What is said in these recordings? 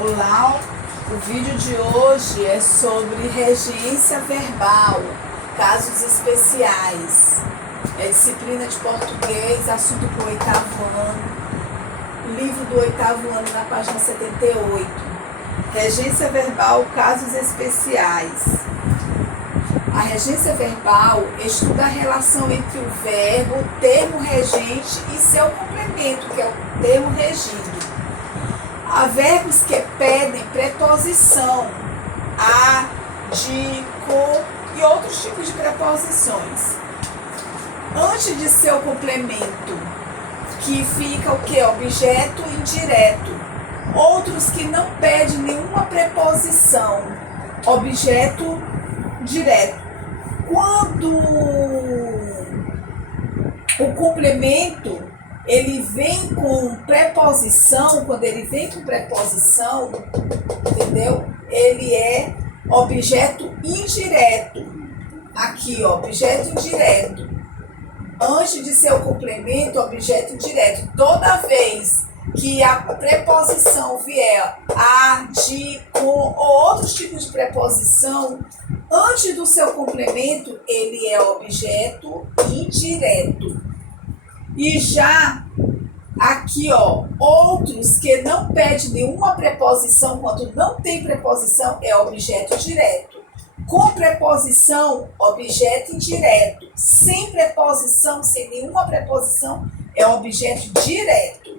Olá, o vídeo de hoje é sobre regência verbal, casos especiais. É disciplina de português, assunto para o 8º ano, livro do 8º ano na página 78. Regência verbal, casos especiais. A regência verbal estuda a relação entre o verbo, o termo regente e seu complemento, que é o termo regido. Há verbos que pedem preposição, a, de, com e outros tipos de preposições. Antes de seu complemento, que fica o que? Objeto indireto. Outros que não pedem nenhuma preposição, objeto direto. Quando o complemento ele vem com preposição, quando ele vem com preposição, entendeu? Ele é objeto indireto. Aqui, ó, objeto indireto. Antes de ser o complemento, objeto indireto. Toda vez que a preposição vier a, de, com ou outros tipos de preposição, antes do seu complemento, ele é objeto indireto. E já aqui, ó, outros que não pedem nenhuma preposição, quando não tem preposição, é objeto direto. Com preposição, objeto indireto. Sem preposição, sem nenhuma preposição, é objeto direto.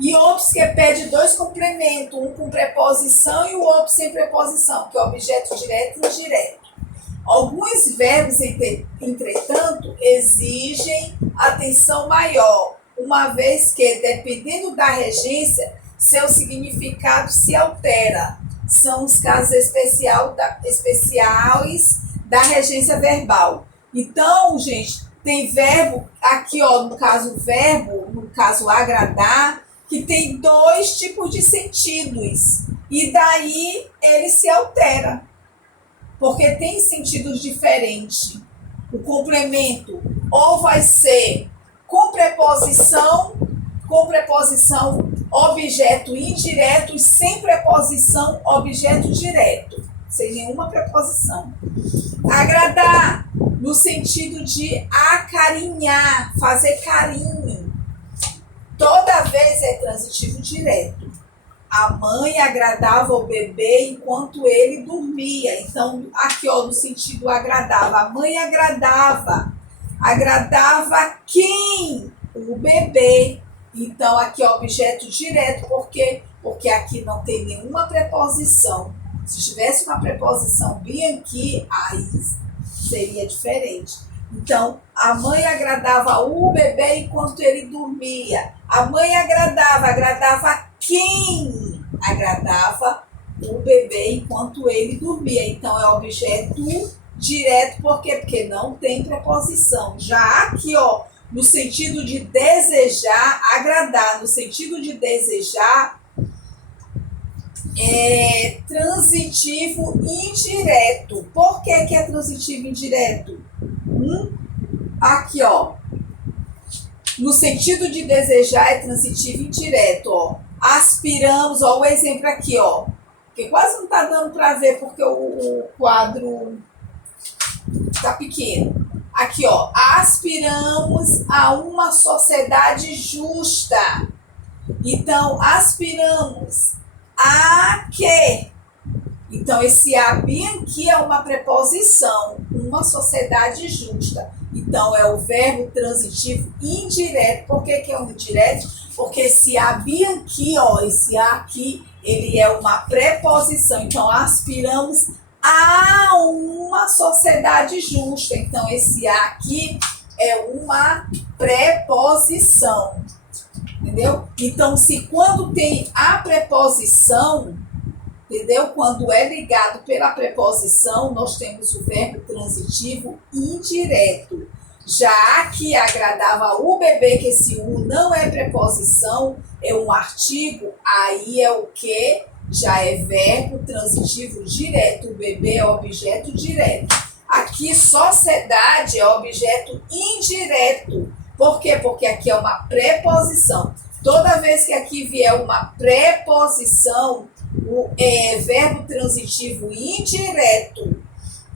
E outros que pedem dois complementos, um com preposição e o outro sem preposição, que é objeto direto e indireto. Alguns verbos, entretanto, exigem atenção maior, uma vez que, dependendo da regência, seu significado se altera. São os casos especiais da regência verbal. Então, gente, tem verbo, aqui, ó, no caso agradar, que tem dois tipos de sentidos. E daí ele se altera. Porque tem sentidos diferentes. O complemento ou vai ser com preposição, objeto indireto, e sem preposição, objeto direto, sem nenhuma preposição. Agradar, no sentido de acarinhar, fazer carinho. Toda vez é transitivo direto. A mãe agradava o bebê enquanto ele dormia. Então, aqui, ó, no sentido agradava. A mãe agradava. Agradava quem? O bebê. Então, aqui, ó, objeto direto. Por quê? Porque aqui não tem nenhuma preposição. Se tivesse uma preposição bem aqui, aí seria diferente. Então, a mãe agradava o bebê enquanto ele dormia. A mãe agradava quem? Agradava o bebê enquanto ele dormia. Então, é objeto direto, por quê? Porque não tem preposição. Já aqui, ó, no sentido de desejar, agradar, no sentido de desejar, é transitivo indireto. Por que é transitivo indireto? Aqui, ó. No sentido de desejar é transitivo indireto, ó. Aspiramos, ó, o exemplo aqui, ó. Que quase não tá dando para ver porque o quadro tá pequeno. Aqui, ó. Aspiramos a uma sociedade justa. Então, aspiramos a quê? Então, esse a bem aqui é uma preposição, uma sociedade justa. Então, é o verbo transitivo indireto. Por que é um indireto? Porque esse a bem aqui, ó, esse a aqui, ele é uma preposição. Então, aspiramos a uma sociedade justa. Então, esse a aqui é uma preposição. Entendeu? Então, se quando tem a preposição, entendeu? Quando é ligado pela preposição, nós temos o verbo transitivo indireto. Já que agradava o bebê, que esse u não é preposição, é um artigo, aí é o que? Já é verbo transitivo direto. O bebê é objeto direto. Aqui, sociedade é objeto indireto. Por quê? Porque aqui é uma preposição. Toda vez que aqui vier uma preposição, o verbo transitivo indireto,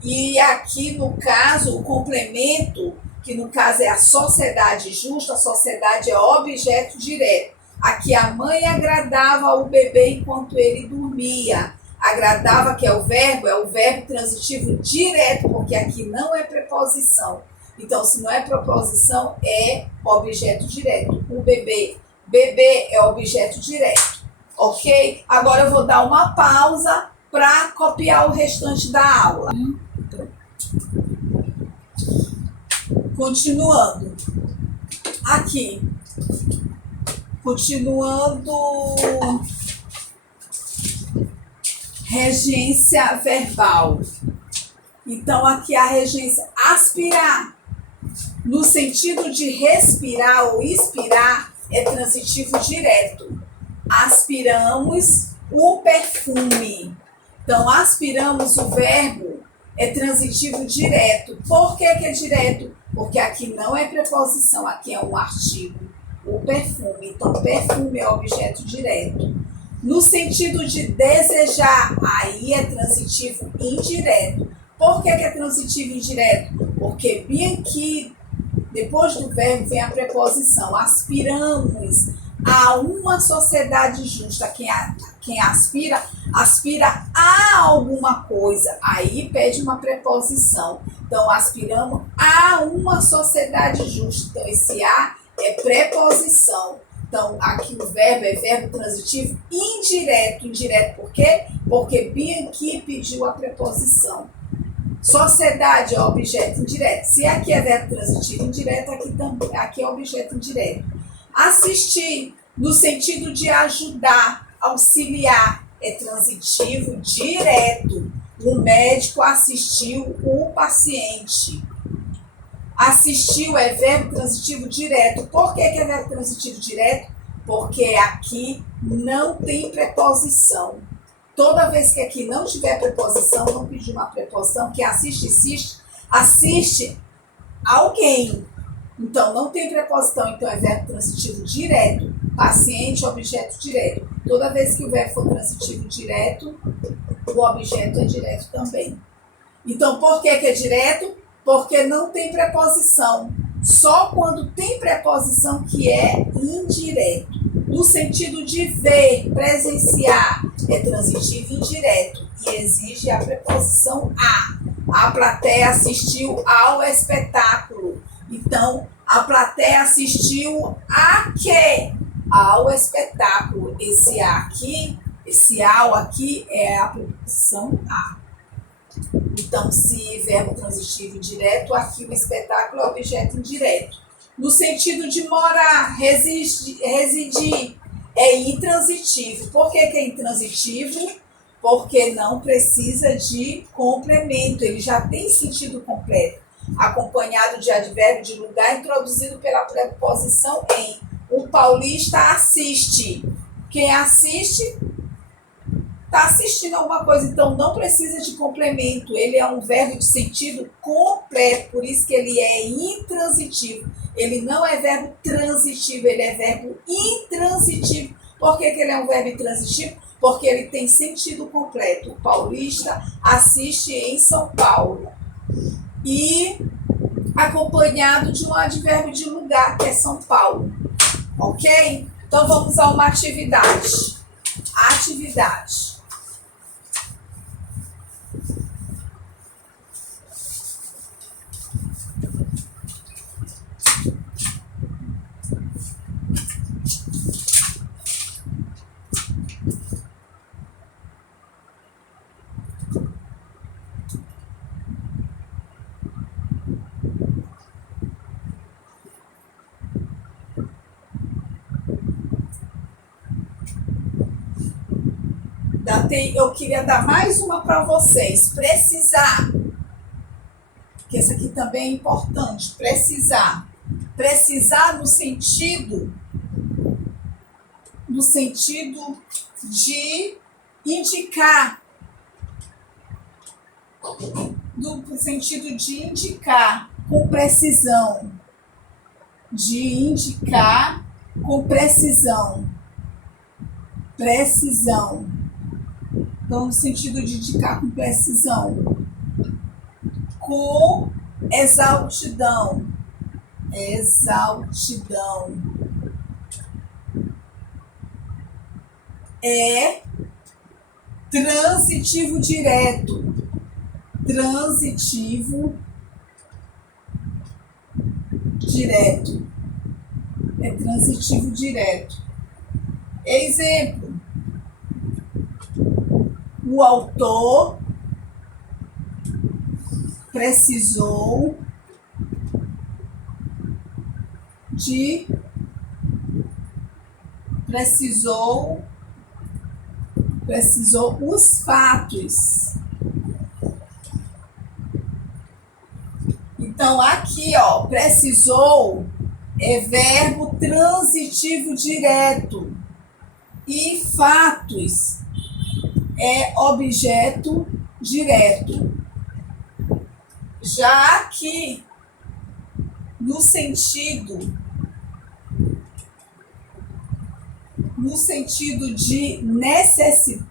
e aqui no caso o complemento, que no caso é a sociedade justa, a sociedade é objeto direto. Aqui a mãe agradava o bebê enquanto ele dormia. Agradava, que é o verbo transitivo direto, porque aqui não é preposição. Então, se não é preposição, é objeto direto. O bebê é objeto direto. Ok? Agora eu vou dar uma pausa para copiar o restante da aula. Continuando. Aqui. Continuando. Regência verbal. Então, aqui a regência aspirar, no sentido de respirar ou expirar, é transitivo direto. Aspiramos o perfume. Então, aspiramos o verbo é transitivo direto. Por que é direto? Porque aqui não é preposição, aqui é um artigo. O perfume. Então, perfume é objeto direto. No sentido de desejar, aí é transitivo indireto. Por que é transitivo indireto? Porque bem aqui, depois do verbo, vem a preposição. Aspiramos a uma sociedade justa. Quem aspira a alguma coisa. Aí pede uma preposição. Então, aspiramos a uma sociedade justa. Então, esse a é preposição. Então, aqui o verbo é verbo transitivo indireto. Indireto por quê? Porque Bianchi pediu a preposição. Sociedade é objeto indireto. Se aqui é verbo transitivo indireto, aqui é objeto indireto. Assistir, no sentido de ajudar, auxiliar, é transitivo direto. O médico assistiu o paciente. Assistiu é verbo transitivo direto. Por que é verbo transitivo direto? Porque aqui não tem preposição. Toda vez que aqui não tiver preposição, não pedir uma preposição, que assiste alguém. Então, não tem preposição, então é verbo transitivo direto. Paciente, objeto direto. Toda vez que o verbo for transitivo direto, o objeto é direto também. Então, por que é direto? Porque não tem preposição. Só quando tem preposição que é indireto. No sentido de ver, presenciar, é transitivo indireto e exige a preposição a. A plateia assistiu ao espetáculo. Então, a plateia assistiu a quê? Ao espetáculo. Esse ao aqui é a preposição a. Então, se verbo transitivo indireto, aqui o espetáculo é objeto indireto. No sentido de morar, residir, é intransitivo. Por que é intransitivo? Porque não precisa de complemento, ele já tem sentido completo, acompanhado de advérbio de lugar introduzido pela preposição em. O paulista assiste. Quem assiste está assistindo alguma coisa, então não precisa de complemento. Ele é um verbo de sentido completo, por isso que ele é intransitivo. Ele não é verbo transitivo, ele é verbo intransitivo. Por que ele é um verbo intransitivo? Porque ele tem sentido completo. O paulista assiste em São Paulo. E acompanhado de um advérbio de lugar, que é São Paulo. Ok? Então vamos a uma atividade. Atividade. Eu queria dar mais uma para vocês. Precisar. Que essa aqui também é importante. Precisar. Precisar no sentido de indicar. No sentido de indicar com precisão. De indicar com precisão. Precisão. Então, no sentido de indicar com precisão. Com exaltidão. Exaltidão. É transitivo direto. Transitivo direto. É transitivo direto. Exemplo. O autor precisou os fatos. Então, aqui, ó, precisou é verbo transitivo direto. E fatos é objeto direto. Já aqui, no sentido de necessitar,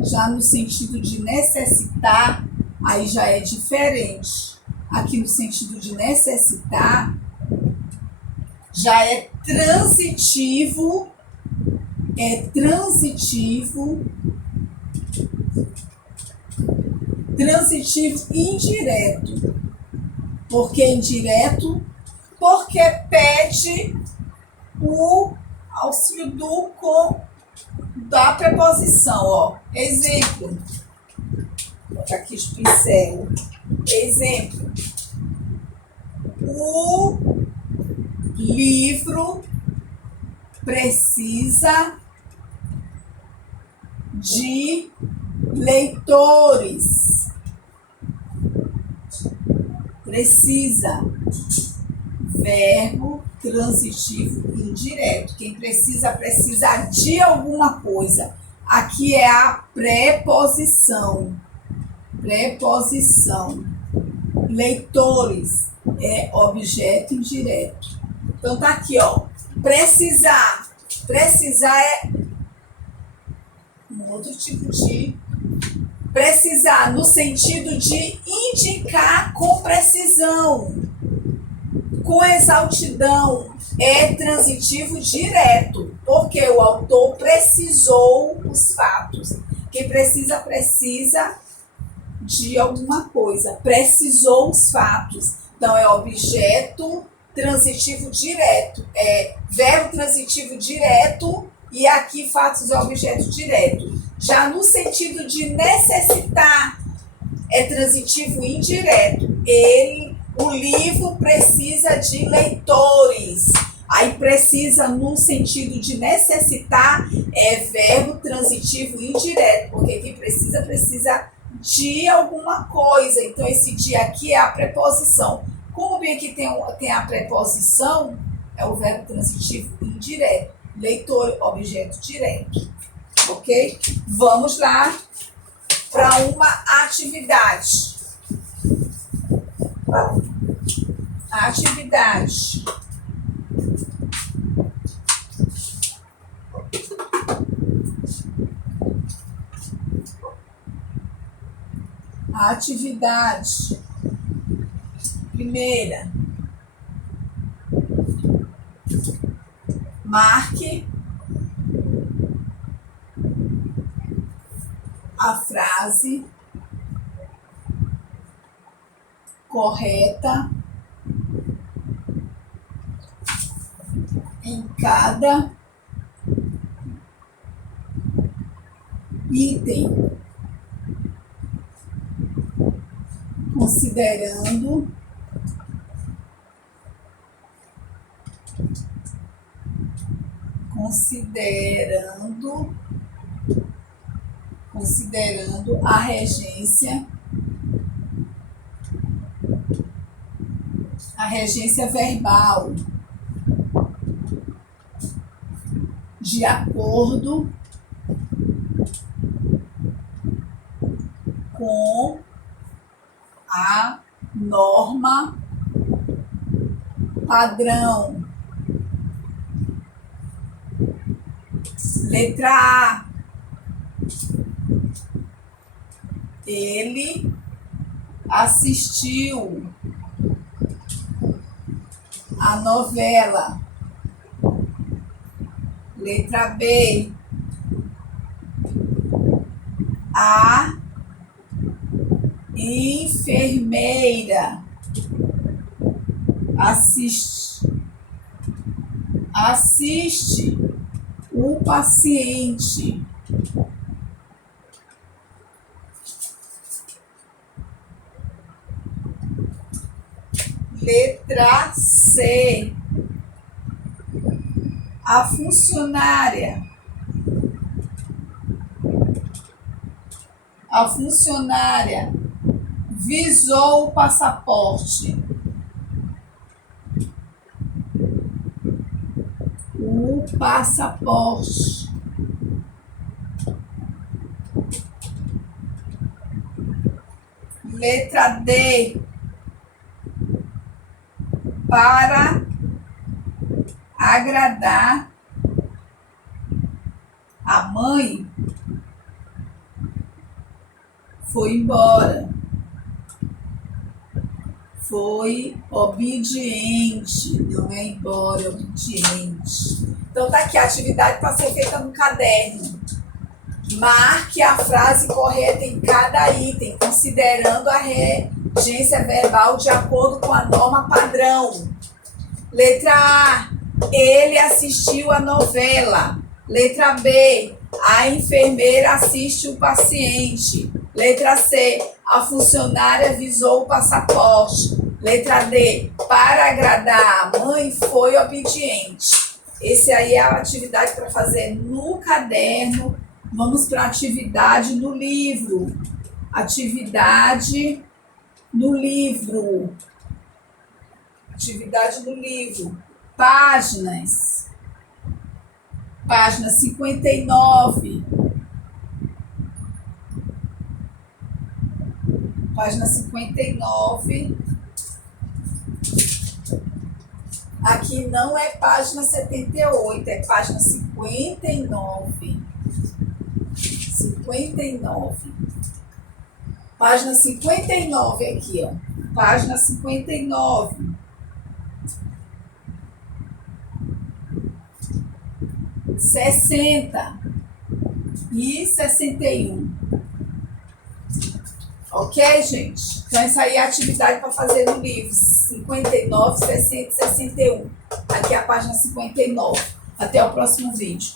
já no sentido de necessitar, aí já é diferente. Aqui no sentido de necessitar, já é transitivo indireto. Por que indireto? Porque pede o auxílio da preposição. Ó. Exemplo. Vou botar aqui os pincel. Exemplo. O livro precisa de leitores. Precisa. Verbo transitivo indireto. Quem precisa de alguma coisa. Aqui é a preposição. Preposição. Leitores é objeto indireto. Então tá aqui, ó. Precisar. Precisar é um outro tipo de precisar no sentido de indicar com precisão. Com exaltidão é transitivo direto, porque o autor precisou os fatos. Quem precisa de alguma coisa. Precisou os fatos. Então, é objeto transitivo direto. É verbo transitivo direto e aqui fatos é objeto direto. Já no sentido de necessitar, é transitivo indireto. O livro precisa de leitores. Aí precisa no sentido de necessitar é verbo transitivo indireto, porque quem precisa de alguma coisa. Então esse de aqui é a preposição. Como bem aqui tem a preposição, é o verbo transitivo indireto. Leitor, objeto direto. Ok? Vamos lá para uma atividade. Atividade. Atividade. Primeira. Marque a frase correta em cada item, considerando a regência verbal, de acordo com a norma padrão. Letra A. Ele assistiu a novela. Letra B. A enfermeira assiste o paciente. Letra C. A funcionária visou o passaporte. O passaporte. Letra D. Para agradar a mãe, foi embora. Foi obediente, não é embora, é obediente. Então tá aqui a atividade para ser feita no caderno. Marque a frase correta em cada item, considerando a regência verbal de acordo com a norma padrão. Letra A. Ele assistiu a novela. Letra B. A enfermeira assiste o paciente. Letra C. A funcionária visou o passaporte. Letra D. Para agradar a mãe, foi obediente. Esse aí é a atividade para fazer no caderno. Vamos para a atividade no livro. Atividade no livro. Atividade no livro. Páginas. Página 59. Página 59. Aqui não é página 78, é página 59. 59. Página 59 aqui, ó. Página 59. 60 e 61. Ok, gente? Então, essa aí é a atividade para fazer no livro. 59, 60 e 61. Aqui é a página 59. Até o próximo vídeo.